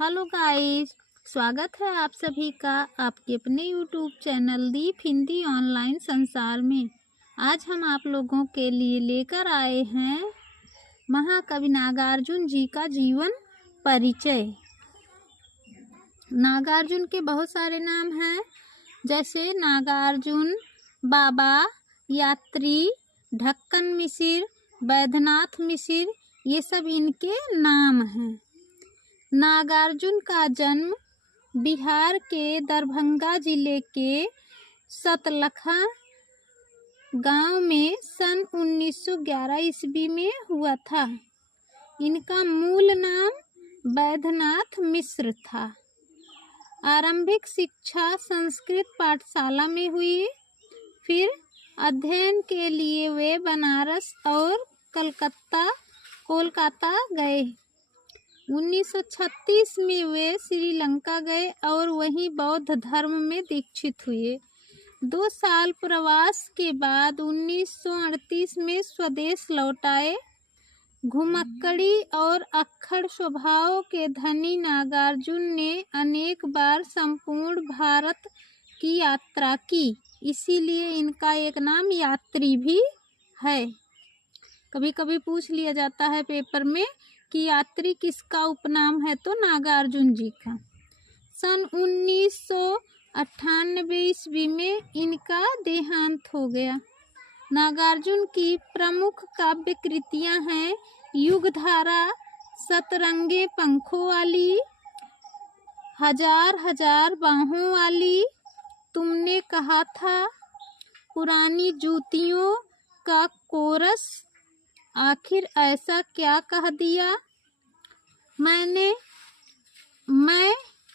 Hello guys, स्वागत है आप सभी का आपके अपने यूट्यूब चैनल दीप हिंदी ऑनलाइन संसार में। आज हम आप लोगों के लिए लेकर आए हैं महाकवि नागार्जुन जी का जीवन परिचय। नागार्जुन के बहुत सारे नाम हैं, जैसे नागार्जुन, बाबा, यात्री, ढक्कन मिसिर, बैद्यनाथ मिसिर, ये सब इनके नाम हैं। नागार्जुन का जन्म बिहार के दरभंगा जिले के सतलखा गांव में सन 1911 ईस्वी में हुआ था। इनका मूल नाम बैद्यनाथ मिश्र था। आरंभिक शिक्षा संस्कृत पाठशाला में हुई। फिर अध्ययन के लिए वे बनारस और कोलकाता गए। 1936 में वे श्रीलंका गए और वहीं बौद्ध धर्म में दीक्षित हुए। 2 साल प्रवास के बाद 1938 में स्वदेश लौट आए। घुमक्कड़ी और अक्खड़ स्वभाव के धनी नागार्जुन ने अनेक बार संपूर्ण भारत की यात्रा की, इसीलिए इनका एक नाम यात्री भी है। कभी कभी पूछ लिया जाता है पेपर में कि यात्री किसका उपनाम है, तो नागार्जुन जी का। सन 1998 ईस्वी में इनका देहांत हो गया। नागार्जुन की प्रमुख काव्य कृतियां हैं युगधारा, सतरंगे पंखों वाली, हजार हजार बाहों वाली, तुमने कहा था, पुरानी जूतियों का कोरस, आखिर ऐसा क्या कह दिया, मैं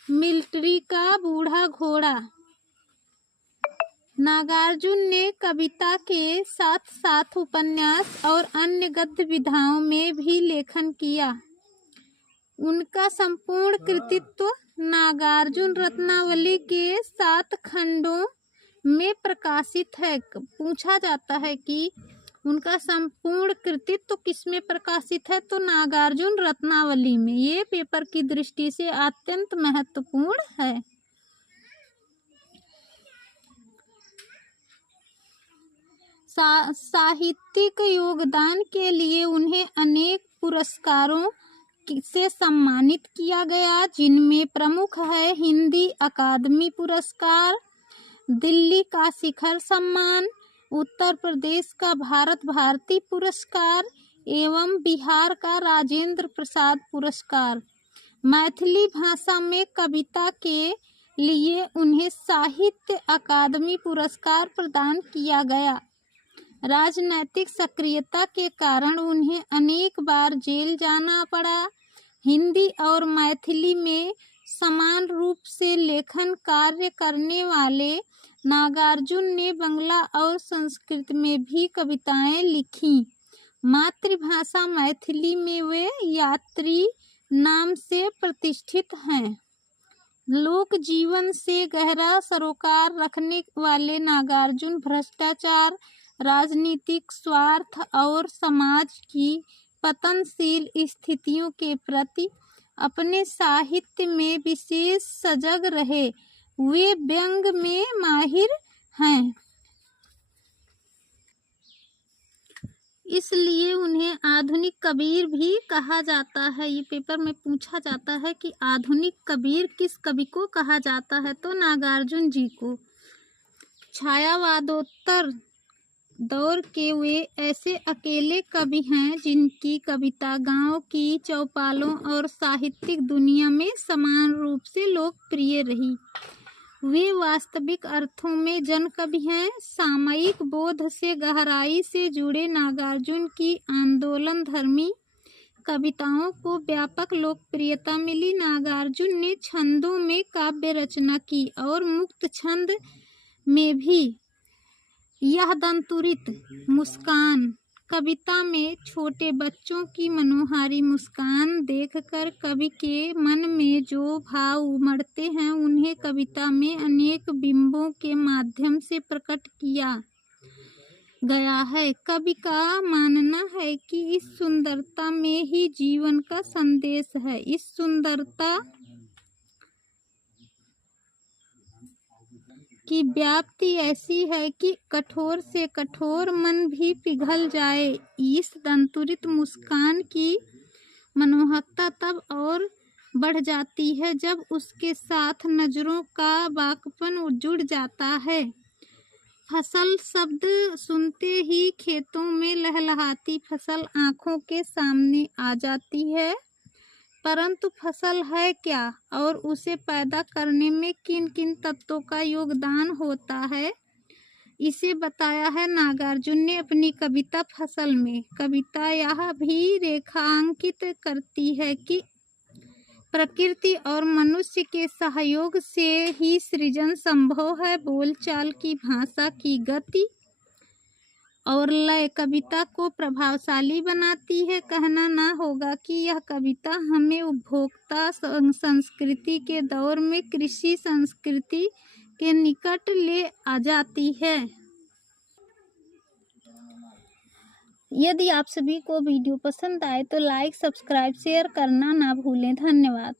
मिलिट्री का बूढ़ा घोड़ा। नागार्जुन ने कविता के साथ साथ उपन्यास और अन्य गद्य विधाओं में भी लेखन किया। उनका संपूर्ण कृतित्व नागार्जुन रत्नावली के 7 खंडों में प्रकाशित है। पूछा जाता है कि उनका संपूर्ण कृतित्व किसमें प्रकाशित है, तो नागार्जुन रत्नावली में। ये पेपर की दृष्टि से अत्यंत महत्वपूर्ण है। साहित्यिक योगदान के लिए उन्हें अनेक पुरस्कारों से सम्मानित किया गया, जिनमें प्रमुख है हिंदी अकादमी पुरस्कार, दिल्ली का शिखर सम्मान, उत्तर प्रदेश का भारत भारती पुरस्कार एवं बिहार का राजेंद्र प्रसाद पुरस्कार। मैथिली भाषा में कविता के लिए उन्हें साहित्य अकादमी पुरस्कार प्रदान किया गया। राजनैतिक सक्रियता के कारण उन्हें अनेक बार जेल जाना पड़ा। हिंदी और मैथिली में समान रूप से लेखन कार्य करने वाले नागार्जुन ने बांग्ला और संस्कृत में भी कविताएं लिखीं। मातृभाषा मैथिली में वे यात्री नाम से प्रतिष्ठित हैं। लोक जीवन से गहरा सरोकार रखने वाले नागार्जुन भ्रष्टाचार, राजनीतिक स्वार्थ और समाज की पतनशील स्थितियों के प्रति अपने साहित्य में विशेष सजग रहे। वे व्यंग में माहिर हैं, इसलिए उन्हें आधुनिक कबीर भी कहा जाता है। ये पेपर में पूछा जाता है कि आधुनिक कबीर किस कवि को कहा जाता है, तो नागार्जुन जी को। छायावादोत्तर दौर के वे ऐसे अकेले कवि हैं जिनकी कविता गांव की चौपालों और साहित्यिक दुनिया में समान रूप से लोकप्रिय रही। वे वास्तविक अर्थों में जन कवि हैं। सामयिक बोध से गहराई से जुड़े नागार्जुन की आंदोलन धर्मी कविताओं को व्यापक लोकप्रियता मिली। नागार्जुन ने छंदों में काव्य रचना की और मुक्त छंद में भी। यह दंतुरित मुस्कान कविता में छोटे बच्चों की मनोहारी मुस्कान देखकर कवि के मन में जो भाव उमड़ते हैं, उन्हें कविता में अनेक बिंबों के माध्यम से प्रकट किया गया है। कवि का मानना है कि इस सुंदरता में ही जीवन का संदेश है। इस सुंदरता की व्याप्ति ऐसी है कि कठोर से कठोर मन भी पिघल जाए। इस दंतुरित मुस्कान की मनमोहकता तब और बढ़ जाती है जब उसके साथ नजरों का बाकपन जुड़ जाता है। फसल शब्द सुनते ही खेतों में लहलहाती फसल आंखों के सामने आ जाती है, परंतु फसल है क्या और उसे पैदा करने में किन किन तत्वों का योगदान होता है, इसे बताया है नागार्जुन ने अपनी कविता फसल में। कविता यह भी रेखांकित करती है कि प्रकृति और मनुष्य के सहयोग से ही सृजन संभव है। बोलचाल की भाषा की गति और लय कविता को प्रभावशाली बनाती है। कहना ना होगा कि यह कविता हमें उपभोक्ता संस्कृति के दौर में कृषि संस्कृति के निकट ले आ जाती है। यदि आप सभी को वीडियो पसंद आए तो लाइक, सब्सक्राइब, शेयर करना ना भूलें। धन्यवाद।